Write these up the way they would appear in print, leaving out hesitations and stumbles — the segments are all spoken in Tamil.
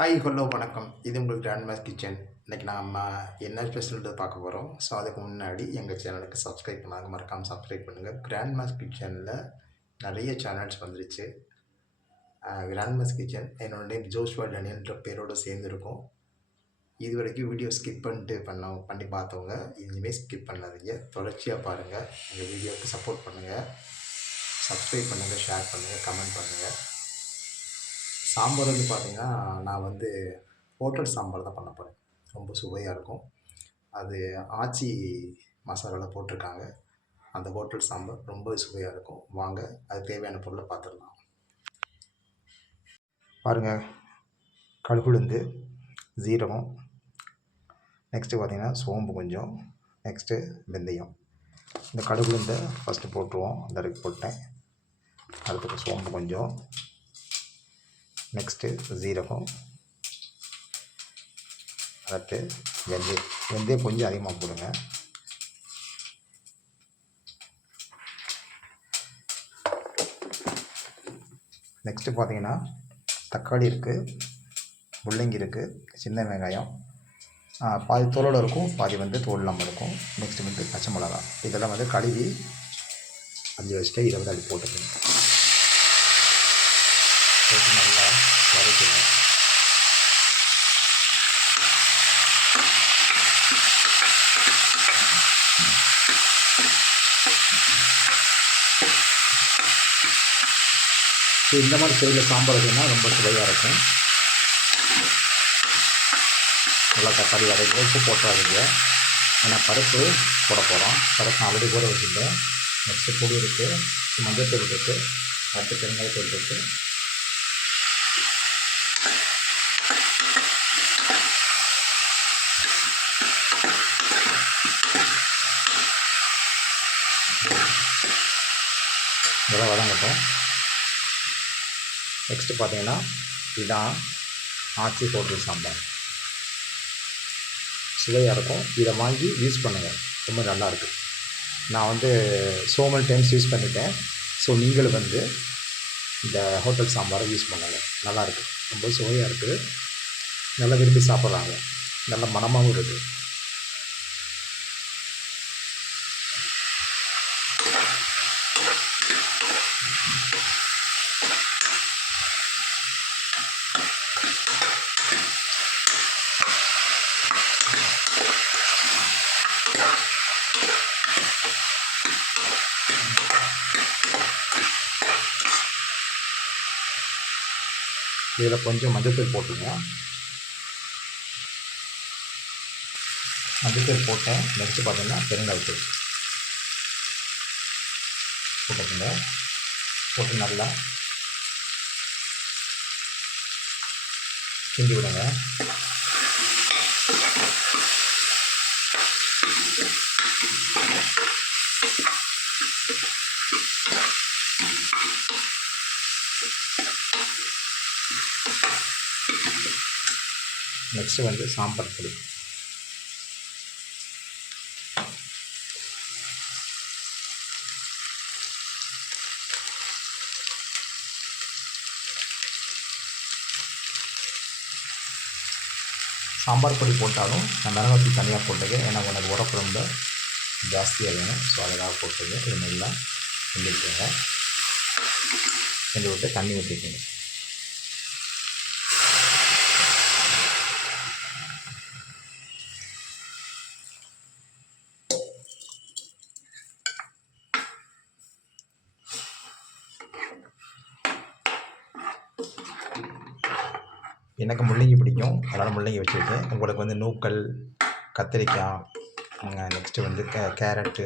ஹாய் ஹலோ வணக்கம். இது உங்கள் கிராண்ட் மாஸ் கிச்சன். இன்றைக்கி நம்ம என்ன ஸ்பெஷல்ன்றது பார்க்க போகிறோம். ஸோ அதுக்கு முன்னாடி எங்கள் சேனலுக்கு சப்ஸ்கிரைப் பண்ணாங்க, மறக்காமல் சப்ஸ்கிரைப் பண்ணுங்கள். கிராண்ட் மாஸ் கிச்சனில் நிறைய சேனல்ஸ் வந்துருச்சு. கிராண்ட் மாஸ் கிச்சன் என்னோட நேம் ஜோஷ்வா டேனியல்ன்ற பேரோடு சேர்ந்துருக்கும். இது வரைக்கும் வீடியோ ஸ்கிப் பண்ணி பார்த்தவங்க இனிமேல் ஸ்கிப் பண்ணாதீங்க, தொடர்ச்சியாக பாருங்கள். எங்கள் வீடியோவுக்கு சப்போர்ட் பண்ணுங்கள், சப்ஸ்கிரைப் பண்ணுங்கள், ஷேர் பண்ணுங்கள், கமெண்ட் பண்ணுங்கள். சாம்பார் வந்து பார்த்திங்கன்னா, நான் வந்து ஹோட்டல் சாம்பார் தான் பண்ண போகிறேன். ரொம்ப சுவையாக இருக்கும். அது ஆச்சி மசாலாவில் போட்டிருக்காங்க. அந்த ஹோட்டல் சாம்பார் ரொம்ப சுவையாக இருக்கும். வாங்க, அது தேவையான பொருளை பார்த்துடலாம். பாருங்கள், கடுகுளுந்து, ஜீரகம், நெக்ஸ்ட்டு பார்த்திங்கன்னா சோம்பு கொஞ்சம், நெக்ஸ்ட்டு வெந்தயம். இந்த கடுகுளுந்தை ஃபஸ்ட்டு போட்டுருவோம். அந்த வரைக்கும் போட்டேன். அடுத்து சோம்பு கொஞ்சம், நெக்ஸ்ட்டு ஜீரகம், அடுத்து வெந்தயம் கொஞ்சம் அதிகமாக போடுங்க. நெக்ஸ்ட்டு பார்த்தீங்கன்னா தக்காளி இருக்குது, முள்ளங்கி இருக்குது, சின்ன வெங்காயம் பாதி தோலோடு இருக்கும், பாதி வந்து தோல் இல்லாமல் இருக்கும். நெக்ஸ்ட்டு வந்து பச்சை மிளகா. இதெல்லாம் வந்து கழுவி அஞ்சு வச்சுட்டு இதை வந்து அது போட்டுக்கணும். போட்டு நல்லா வதக்கணும். ஸோ இந்த மாதிரி ஸ்டைலில் சாம்பார் வைக்கணும்னா ரொம்ப சுவையாக இருக்கும். நல்லா தக்காளி வதக்கி உப்பு போட்டுறாதீங்க, ஏன்னா பருப்பு போட போகிறோம். பருப்பு ஆல்ரெடி கூட வச்சுருந்தேன். நெக்ஸ்ட்டு பொடி இருக்குது, மஞ்சள் தூள் இருக்குது, அடுத்து பெருங்காயத்தூள் இருக்குது. இதெல்லாம் வதங்கட்டும். நெக்ஸ்ட்டு பார்த்தீங்கன்னா இதுதான் ஆச்சி ஹோட்டல் சாம்பார். சுவையாக இருக்கும். இதை வாங்கி யூஸ் பண்ணுங்கள், ரொம்ப நல்லாயிருக்கு. நான் வந்து so many டைம்ஸ் யூஸ் பண்ணிட்டேன். ஸோ நீங்களும் வந்து இந்த ஹோட்டல் சாம்பாரை யூஸ் பண்ணுங்கள், நல்லாயிருக்கு. ரொம்ப சுவையாக இருக்குது, நல்லா விரும்பி சாப்பிட்றாங்க, நல்ல மணமாகவும் இருக்குது. இதில் கொஞ்சம் மஞ்சள்தூள் போட்டுங்க. மஞ்சள்தூள் போட்டேன். நெக்ஸ்ட்டு பார்த்தீங்கன்னா பெருங்காயத்தூள் போட்டுக்கோங்க. போட்டு நல்லா கிண்டி விடுங்க. நெக்ஸ்ட்டு வந்து சாம்பார் பொடி. சாம்பார் பொடி போட்டாலும் நான் மிளகாத்தூள் தனியாக போட்டுக்கேன், ஏன்னா உனக்கு உரப்பு ரொம்ப ஜாஸ்தியாக வேணும். ஸோ அதெல்லாம் போட்டுக்கேன். இது நல்லா கிண்டி விட்டுருங்க. கிண்டி விட்டு தண்ணி ஊற்றிக்கணும். எனக்கு முள்ளங்கி பிடிக்கும், அதனால் முள்ளங்கி வச்சுருக்கேன். உங்களுக்கு வந்து நூக்கல், கத்திரிக்காய், நெக்ஸ்ட்டு வந்து கேரட்டு,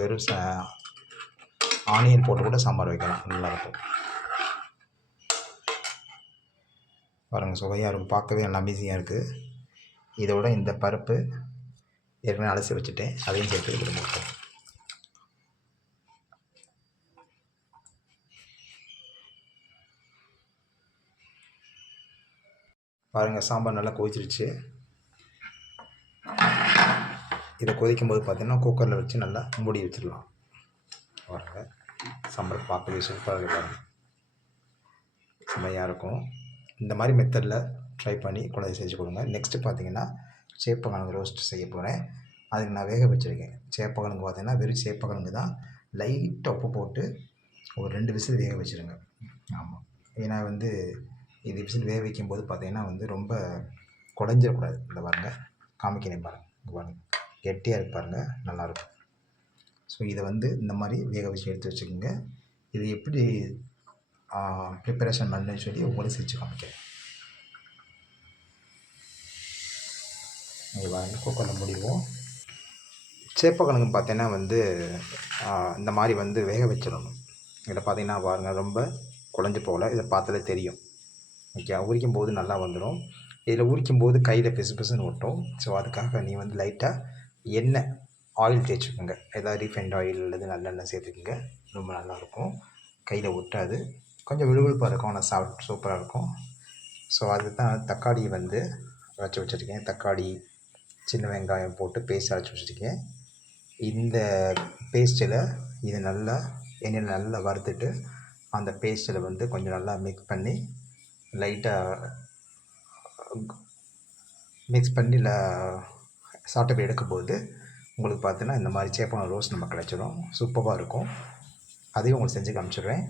வெறும் ஆனியன் போட்டு கூட சாம்பார் வைக்கலாம், நல்லாயிருக்கும். பாருங்கள், சுவையாக இருக்கும், பார்க்கவே நல்லா அமேசிங்காக இருக்குது. இதோட இந்த பருப்பு ஏற்கனவே அலசி வச்சுட்டேன், அதையும் சேர்த்து விரும்புகிறேன். பாருங்கள், சாம்பார் நல்லா கொதிச்சிருச்சு. இதை கொதிக்கும்போது பார்த்தீங்கன்னா குக்கரில் வச்சு நல்லா மூடி வச்சிடலாம். பாருங்கள், சாம்பார் பார்க்கவே சூப்பராக இருக்குது, பாருங்கள், சுவையாக இருக்கும். இந்த மாதிரி மெத்தடில் ட்ரை பண்ணி குழந்தை செஞ்சு கொடுங்க. நெக்ஸ்ட்டு பார்த்தீங்கன்னா சேப்பக்கிழங்கு ரோஸ்ட் செய்ய போகிறேன். அதுக்கு நான் வேக வச்சுருக்கேன். சேப்பக்கிழங்கு பார்த்தீங்கன்னா வெறும் சேப்பக்கிழங்கு தான். லைட்டாக உப்பு போட்டு ஒரு 2 விசில் வேக வச்சுருங்க. ஆமாம், ஏன்னா வந்து இது விசில் வேக வைக்கும்போது பார்த்தீங்கன்னா வந்து ரொம்ப குழஞ்சிடக்கூடாது. இந்த பாருங்கள், காமிக்கிறேன் பாருங்கள். இங்கே பாருங்கள், கெட்டியாக இருக்கு பாருங்கள், நல்லாயிருக்கும். ஸோ இதை வந்து இந்த மாதிரி வேக வச்சு எடுத்து வச்சுக்கோங்க. இது எப்படி ப்ரிப்பரேஷன் பண்ணுன்னு சொல்லி உங்களுக்கு செஞ்சு காமிக்கிறேன். இங்கே பாருங்கள், குக்கரில் முடிவோம். சேப்பக்கிழங்கு பார்த்தீங்கன்னா வந்து இந்த மாதிரி வந்து வேக வச்சிடணும். இதில் பார்த்தீங்கன்னா பாருங்கள், ரொம்ப குழஞ்சி போகல. இதை பார்த்தாலே தெரியும். ஓகே, உரிக்கும் போது நல்லா வந்துடும். இதில் உரிக்கும் போது கையில் பிசு பிசுன்னு ஒட்டும். ஸோ அதுக்காக நீ வந்து லைட்டாக எண்ணெய் ஆயில் தேய்ச்சிக்கோங்க. ஏதாவது ரீஃபைண்ட் ஆயில் அல்லது நல்லெண்ணெய் சேர்த்துக்கோங்க. ரொம்ப நல்லாயிருக்கும், கையில் ஒட்டாது. கொஞ்சம் விழுவிழுப்பாக இருக்கும், ஆனால் சாப்பிட்டு சூப்பராக இருக்கும். ஸோ அதுதான் தக்காளி வந்து அரைச்சி வச்சுருக்கேன். தக்காளி, சின்ன வெங்காயம் போட்டு பேஸ்ட் அரைச்சி வச்சுருக்கேன். இந்த பேஸ்ட்டில் இது நல்லா எண்ணெயில் நல்லா வறுத்துட்டு அந்த பேஸ்ட்டில் வந்து கொஞ்சம் நல்லா மிக்ஸ் பண்ணி லைட்டாக மிக்ஸ் பண்ணி சாட்டை எடுக்கும்போது உங்களுக்கு பார்த்தீங்கன்னா இந்த மாதிரி சேப்பக்கிழங்கு ரோஸ்ட் நம்ம கிடச்சிடும். சூப்பராக இருக்கும். அதையும் உங்களுக்கு செஞ்சு காமிச்சிடுறேன்.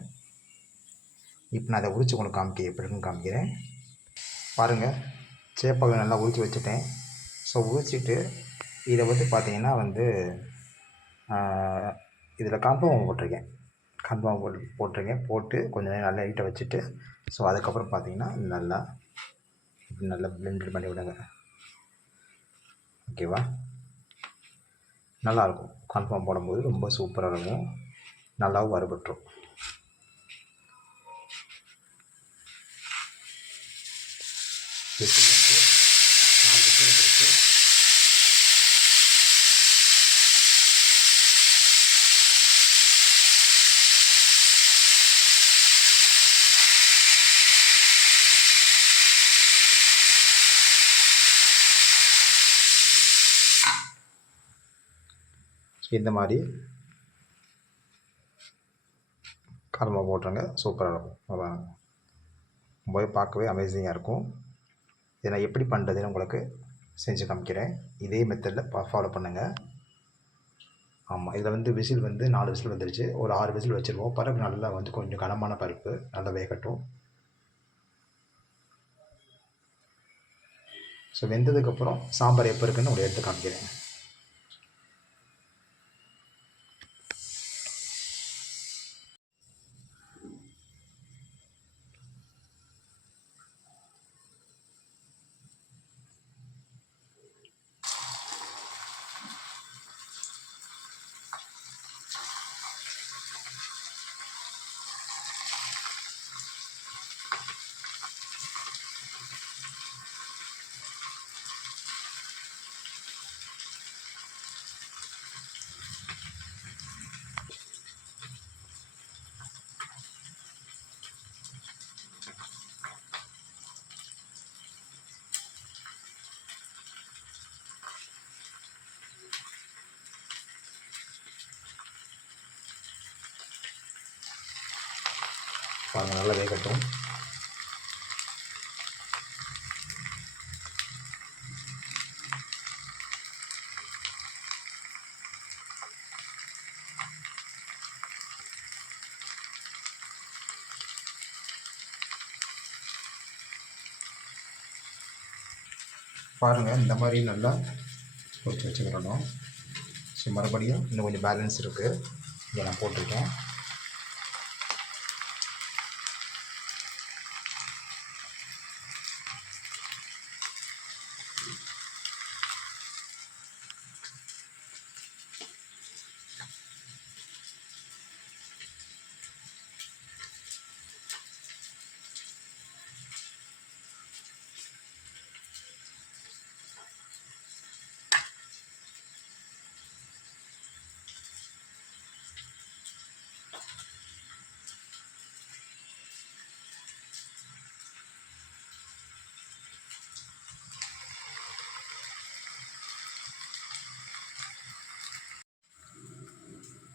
இப்போ நான் அதை உரித்து உங்களுக்கு எப்படின்னு காமிக்கிறேன். பாருங்கள், சேப்பக்கிழங்கு நல்லா உரித்து வச்சுட்டேன். ஸோ உரிச்சிட்டு இதை வந்து பார்த்தீங்கன்னா வந்து இதில் காம்பவுண்ட் போட்டிருக்கேன். போட்டு கொஞ்சம் நேரம் நல்லா லைட்டாக வச்சுட்டு ஸோ அதுக்கப்புறம் பார்த்தீங்கன்னா நல்லா பிளெண்ட் பண்ணி விடுங்க. ஓகேவா, நல்லாயிருக்கும். கான்ஃபார்ம் போடும்போது ரொம்ப சூப்பராக இருக்கும், நல்லாவும் வறுபட்டுரும். விசில் வந்து 4 விசில் வந்துருச்சு. இந்த மாதிரி காரமாக போட்டுருங்க, சூப்பராக இருக்கும். ரொம்பவே பார்க்கவே அமேசிங்காக இருக்கும். இதை நான் எப்படி பண்ணுறதுன்னு உங்களுக்கு செஞ்சு காமிக்கிறேன். இதே மெத்தடில் ஃபாலோ பண்ணுங்கள். ஆமாம், இதில் வந்து விசில் வந்து 4 விசில் வந்துருச்சு. ஒரு 6 விசில் வச்சுருவோம். பருப்பு நல்லா வந்து கொஞ்சம் கனமான பருப்பு நல்லா வேகட்டும். ஸோ வெந்ததுக்கப்புறம் சாம்பார் எப்போ இருக்குன்னு ஒரு எடுத்து காமிக்கிறேன். பாருங்கள், நல்லா வேகட்டும். பாருங்கள், இந்த மாதிரி நல்லா பொரிச்சு வச்சுக்கிறணும். ஸோ மறுபடியும் இன்னும் கொஞ்சம் பேலன்ஸ் இருக்குது, இதை நான் போட்டிருக்கேன்.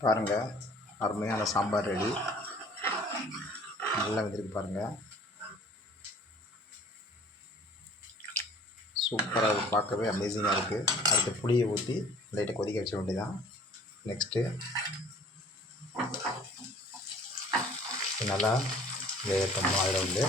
பாருங்கள், அருமையான சாம்பார் ரெடி. நல்லா வெந்திருக்கு பாருங்கள். சூப்பராக இருக்குது, பார்க்கவே அமேசிங்காக இருக்குது. அடுத்து புளியை ஊற்றி லைட்டை கொதிக்க வச்ச வேண்டியதான். நெக்ஸ்ட்டு நல்லா வேகட்டும். அதில் வந்து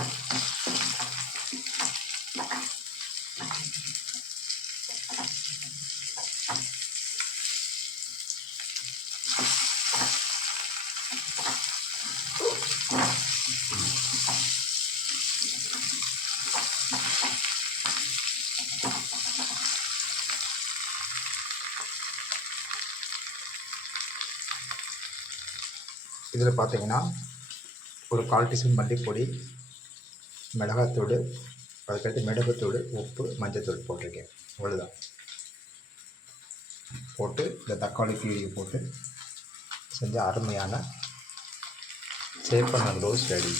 இதில் பார்த்தீங்கன்னா ஒரு 1/4 டீஸ்பூன் மல்லிப்பொடி, மிளகாத்தூள், அதுக்கடுத்து மிளகுத்தூள், உப்பு, மஞ்சத்தூள் போட்டிருக்கேன். அவ்வளோதான். போட்டு இந்த தக்காளி கீழே போட்டு செஞ்ச அருமையான சேப்பங்கிழங்கு ரோஸ் ரெடி.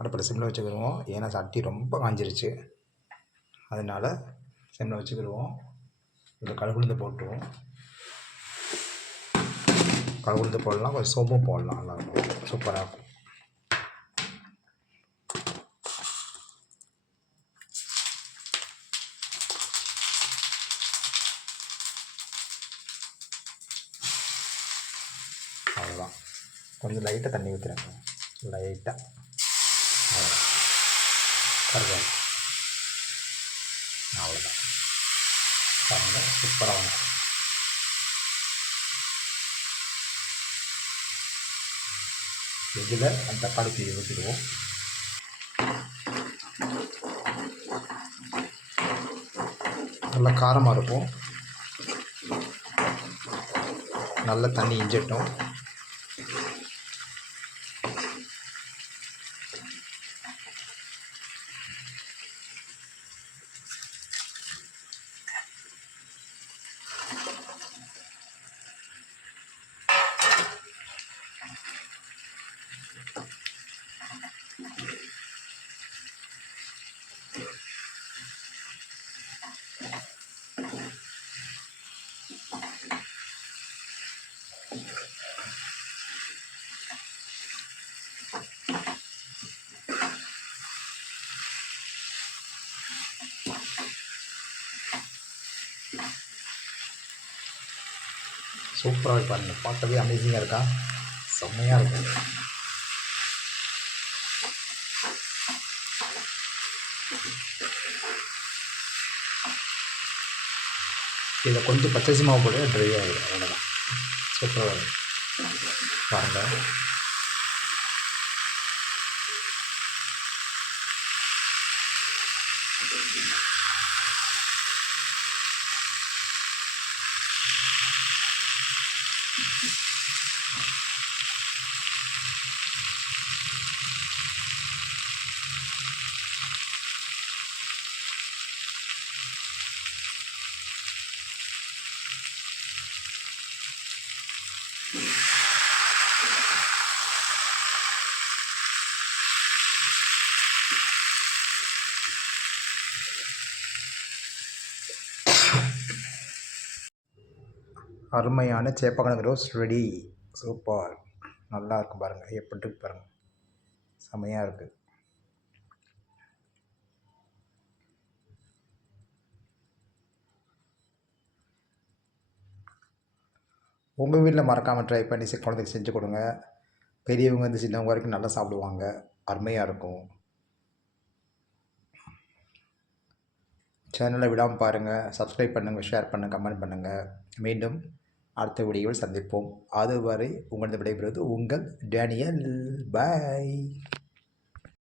அடுப்பில் சிம்மில் வச்சுக்கிடுவோம். ஏன்னா சட்டி ரொம்ப காஞ்சிருச்சு, அதனால் சிம்மில் வச்சுக்கிடுவோம். இதில் கடுகுளுந்து போட்டுருவோம். கடுகுளுந்து போடலாம், கொஞ்சம் சோம்பும் போடலாம். நல்லாயிருக்கும், சூப்பராக இருக்கும். அவ்வளோதான். கொஞ்சம் லைட்டாக தண்ணி ஊற்றுறேங்க, லைட்டாக. அவ்வளோதான், கருவேப்பிலை. அவ்வளோதான், பாருங்கள், சூப்பராக இருக்கும். இதில் அந்த தக்காளி கீழே ஊற்றிடுவோம். நல்லா காரமாக இருக்கும். நல்லா தண்ணி இஞ்சிட்டோம். சூப்பராக பாருங்க, பார்க்கவே அமேசிங்காக இருக்கா, செம்மையாக இருக்கும். இதை கொஞ்சம் பச்சரிசி மாவு போட்டு ட்ரை ஆகிடும், அவ்வளோதான். சூப்பராக இருக்கும் பாருங்கள். அருமையான சேப்பங்கிழங்கு ரோஸ் ரெடி. சூப்பர், நல்லா இருக்கும் பாருங்கள், எப்படி இருக்கு பாருங்கள், செம்மையாக இருக்குது. உங்கள் வீட்டில் மறக்காமல் ட்ரை பண்ணி குழந்தைக்கு செஞ்சு கொடுங்க. பெரியவங்க வந்து சின்னவங்க வரைக்கும் நல்லா சாப்பிடுவாங்க, அருமையாக இருக்கும். சேனலை விடாமல் பாருங்கள், சப்ஸ்கிரைப் பண்ணுங்கள், ஷேர் பண்ணுங்கள், கமெண்ட் பண்ணுங்கள். மீண்டும் அடுத்த வீடியோவில் சந்திப்போம். அதுவரை உங்களது விடைபெறுவது உங்கள் டேனியல். பாய்.